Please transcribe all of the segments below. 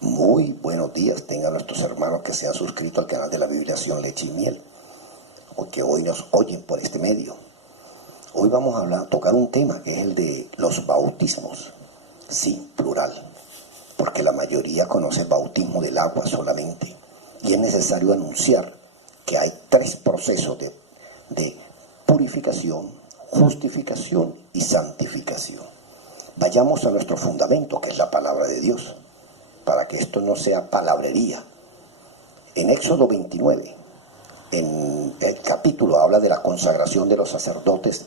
Muy buenos días tengan nuestros hermanos que se han suscrito al canal de la Bibliación Leche y Miel, o que hoy nos oyen por este medio. Hoy vamos a tocar un tema que es el de los bautismos. Sí, plural, porque la mayoría conoce el bautismo del agua solamente. Y es necesario anunciar que hay tres procesos de purificación, justificación y santificación. Vayamos a nuestro fundamento, que es la palabra de Dios, para que esto no sea palabrería. En Éxodo 29, en el capítulo habla de la consagración de los sacerdotes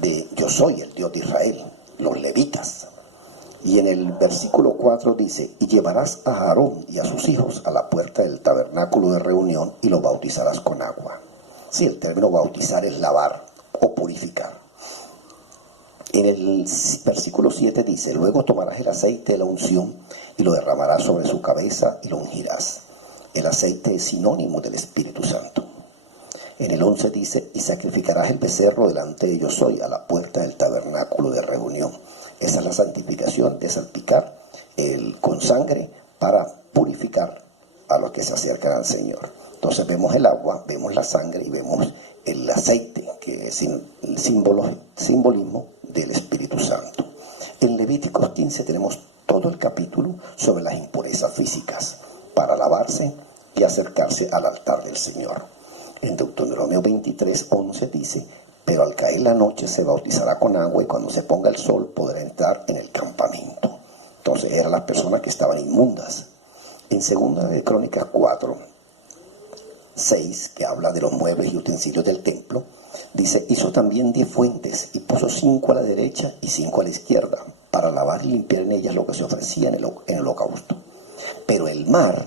de Yo soy el Dios de Israel, los levitas. Y en el versículo 4 dice: y llevarás a Aarón y a sus hijos a la puerta del tabernáculo de reunión y los bautizarás con agua. Sí, el término bautizar es lavar o purificar. En el versículo 7 dice: luego tomarás el aceite de la unción y lo derramarás sobre su cabeza y lo ungirás. El aceite es sinónimo del Espíritu Santo. En el 11 dice: y sacrificarás el becerro delante de Yo soy a la puerta del tabernáculo de reunión. Esa es la santificación, de salpicar con sangre para purificar a los que se acercan al Señor. Entonces vemos el agua, vemos la sangre y vemos el aceite, que es el simbolismo del Espíritu Santo. En Levíticos 15 tenemos todo el capítulo sobre las impurezas físicas para lavarse y acercarse al altar del Señor. En Deuteronomio 23:11 dice: pero al caer la noche se bautizará con agua y cuando se ponga el sol podrá entrar en el campamento. Entonces eran las personas que estaban inmundas. En 2 de Crónicas 4:6, que habla de los muebles y utensilios del templo, dice: hizo también 10 fuentes y puso 5 a la derecha y 5 a la izquierda para lavar y limpiar en ellas lo que se ofrecía en el holocausto. Pero el mar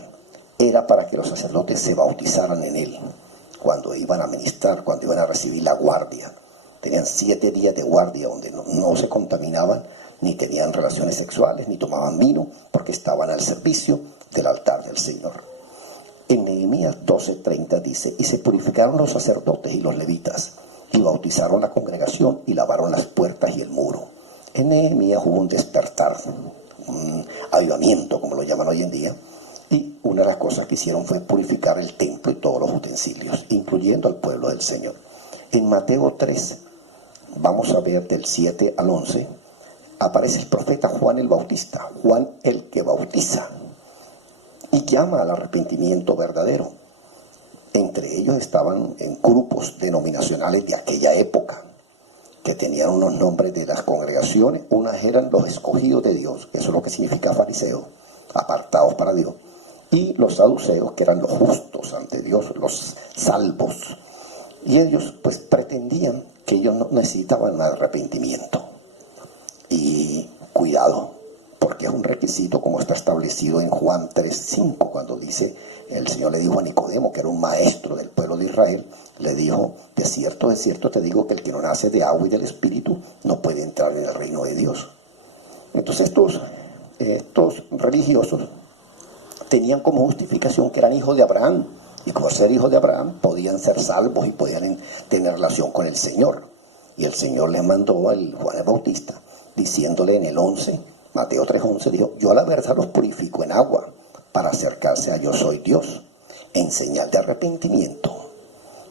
era para que los sacerdotes se bautizaran en él cuando iban a ministrar, cuando iban a recibir la guardia. Tenían 7 días de guardia donde no se contaminaban, ni tenían relaciones sexuales, ni tomaban vino, porque estaban al servicio del altar del Señor. En Nehemías 12:30 dice: y se purificaron los sacerdotes y los levitas, y bautizaron la congregación, y lavaron las puertas y el muro. En Nehemías hubo un despertar, un avivamiento, como lo llaman hoy en día, y una de las cosas que hicieron fue purificar el templo y todos los utensilios, incluyendo al pueblo del Señor. En Mateo 3, vamos a ver del 7 al 11, aparece el profeta Juan el Bautista, Juan el que bautiza, y llama al arrepentimiento verdadero. Entre ellos estaban en grupos denominacionales de aquella época, que tenían unos nombres de las congregaciones. Unas eran los escogidos de Dios, eso es lo que significa fariseo, apartados para Dios, y los saduceos, que eran los justos ante Dios, los salvos. Y ellos pues pretendían que ellos no necesitaban arrepentimiento. Y cuidado, porque es un requisito como está establecido en Juan 3:5, cuando dice, el Señor le dijo a Nicodemo, que era un maestro del pueblo de Israel, le dijo: de cierto te digo que el que no nace de agua y del Espíritu no puede entrar en el reino de Dios. Entonces estos religiosos tenían como justificación que eran hijos de Abraham, y por ser hijos de Abraham podían ser salvos y podían tener relación con el Señor. Y el Señor les mandó al Juan el Bautista, diciéndole en el 11, Mateo 3:11, dijo: yo a la verdad los purifico en agua para acercarse a Yo soy Dios, en señal de arrepentimiento.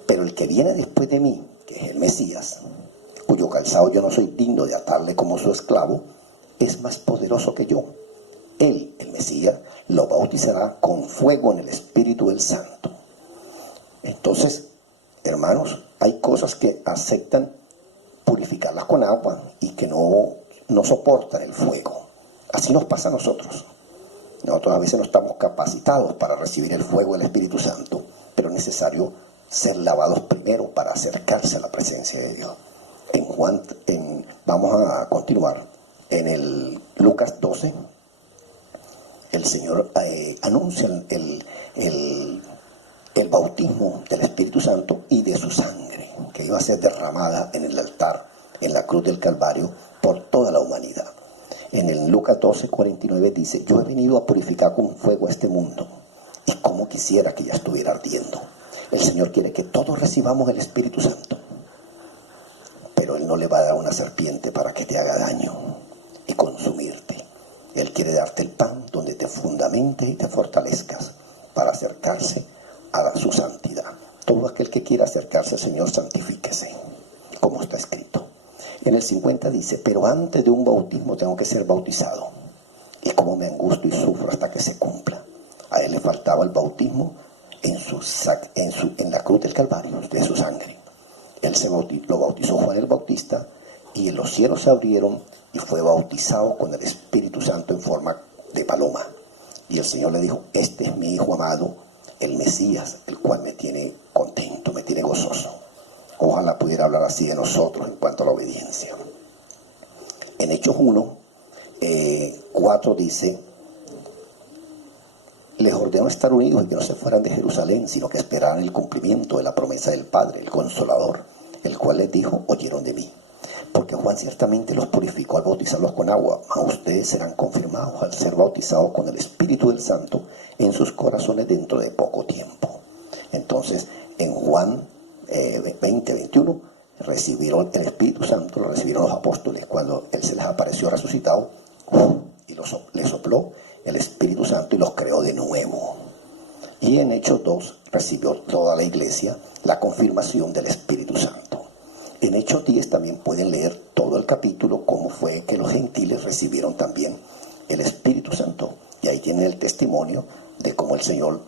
Pero el que viene después de mí, que es el Mesías, cuyo calzado yo no soy digno de atarle como su esclavo, es más poderoso que yo. Él, el Mesías, lo bautizará con fuego en el Espíritu del Santo. Entonces, hermanos, hay cosas que aceptan purificarlas con agua y que no soportan el fuego. Así nos pasa a nosotros. Nosotros a veces no estamos capacitados para recibir el fuego del Espíritu Santo, pero es necesario ser lavados primero para acercarse a la presencia de Dios. Vamos a continuar. En el Lucas 12, el Señor anuncia el bautismo del Espíritu Santo y de su sangre, que iba a ser derramada en el altar, en la cruz del Calvario, por toda la humanidad. En el Lucas 12:49 dice: yo he venido a purificar con fuego a este mundo, y como quisiera que ya estuviera ardiendo. El Señor quiere que todos recibamos el Espíritu Santo, pero Él no le va a dar una serpiente para que te haga daño y consumirte. Él quiere darte el pan donde te fundamenta fundamentes y te fortalezcas para acercarse a su santidad. Todo aquel que quiera acercarse al Señor, santifíquese, como está escrito. En el 50 dice, pero antes de un bautismo tengo que ser bautizado. Y como me angusto y sufro hasta que se cumpla. A él le faltaba el bautismo en la cruz del Calvario, de su sangre. Él lo bautizó Juan el Bautista, y en los cielos se abrieron y fue bautizado con el Espíritu Santo en forma de paloma. Y el Señor le dijo, este es mi Hijo amado, el Mesías, el cual me tiene contento, me tiene gozoso. Ojalá pudiera hablar así de nosotros en cuanto a la obediencia. En Hechos 1, 4 dice, les ordenó estar unidos y que no se fueran de Jerusalén, sino que esperaran el cumplimiento de la promesa del Padre, el Consolador, el cual les dijo, oyeron de mí. Porque Juan ciertamente los purificó al bautizarlos con agua, a ustedes serán confirmados al ser bautizados con el Espíritu del Santo en sus corazones dentro de poco tiempo. Entonces, en Juan 20:21, recibieron el Espíritu Santo, lo recibieron los apóstoles cuando Él se les apareció resucitado, y les sopló el Espíritu Santo y los creó de nuevo. Y en Hechos 2 recibió toda la iglesia la confirmación del Espíritu Santo. En Hechos 10 también pueden leer todo el capítulo, cómo fue que los gentiles recibieron también el Espíritu Santo. Y ahí tienen el testimonio de cómo el Señor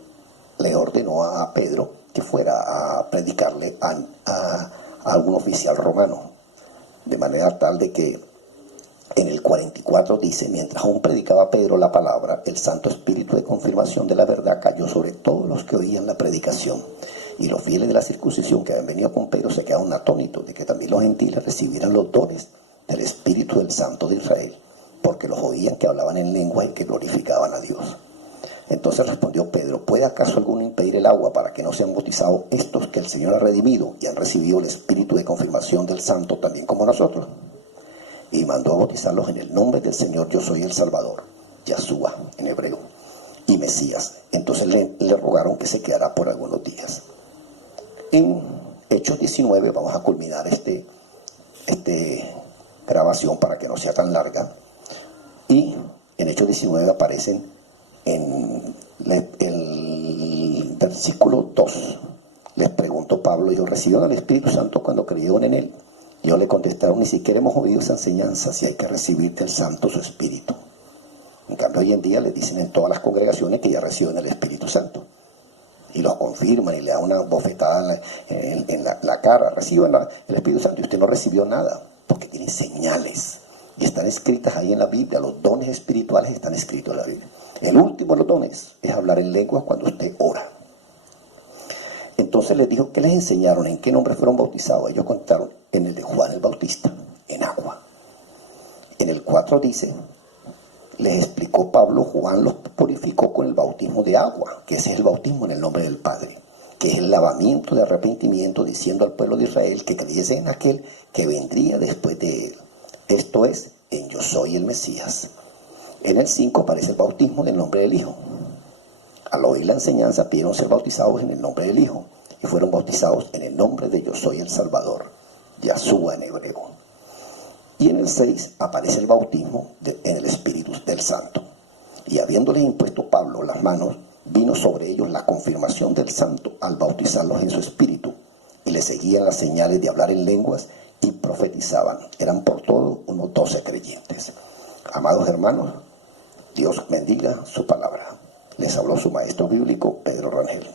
le ordenó a Pedro que fuera a predicarle a un oficial romano. De manera tal de que en el 44 dice, mientras aún predicaba Pedro la palabra, el Santo Espíritu de confirmación de la verdad cayó sobre todos los que oían la predicación. Y los fieles de la circuncisión que habían venido con Pedro se quedaron atónitos de que también los gentiles recibieran los dones del Espíritu del Santo de Israel, porque los oían que hablaban en lengua y que glorificaban a Dios. Entonces respondió Pedro, ¿puede acaso alguno impedir el agua para que no sean bautizados estos que el Señor ha redimido y han recibido el Espíritu de confirmación del Santo también como nosotros? Y mandó a bautizarlos en el nombre del Señor, yo soy el Salvador, Yahshua en hebreo, y Mesías. Entonces le rogaron que se quedara por algunos días. En Hechos 19 vamos a culminar esta grabación para que no sea tan larga. Y en Hechos 19 aparecen en el versículo 2. Les preguntó Pablo, ¿ellos recibieron el Espíritu Santo cuando creyeron en él? Y ellos le contestaron, ni siquiera hemos oído esa enseñanza, si hay que recibir del Santo su Espíritu. En cambio, hoy en día les dicen en todas las congregaciones que ya reciben el Espíritu Santo. Y los confirman y le dan una bofetada en la cara. Reciban el Espíritu Santo y usted no recibió nada, porque tiene señales. Y están escritas ahí en la Biblia. Los dones espirituales están escritos en la Biblia. El último de los dones es hablar en lenguas cuando usted ora. Entonces les dijo, ¿qué les enseñaron? ¿En qué nombre fueron bautizados? Ellos contaron en el de Juan el Bautista, en agua. En el 4 dice, les explicó Pablo, Juan los purificó con el bautismo de agua, que ese es el bautismo en el nombre del Padre, que es el lavamiento de arrepentimiento, diciendo al pueblo de Israel que creyese en aquel que vendría después de él. Esto es, en yo soy el Mesías. En el 5 aparece el bautismo del nombre del Hijo. Al oír la enseñanza pidieron ser bautizados en el nombre del Hijo y fueron bautizados en el nombre de yo soy el Salvador, Yahshua en hebreo. Y en el 6 aparece el bautismo en el Espíritu del Santo. Y habiéndoles impuesto Pablo las manos, vino sobre ellos la confirmación del Santo al bautizarlos en su Espíritu. Y le seguían las señales de hablar en lenguas y profetizaban. Eran por todo unos 12 creyentes. Amados hermanos, Dios bendiga su palabra. Les habló su maestro bíblico, Pedro Rangel.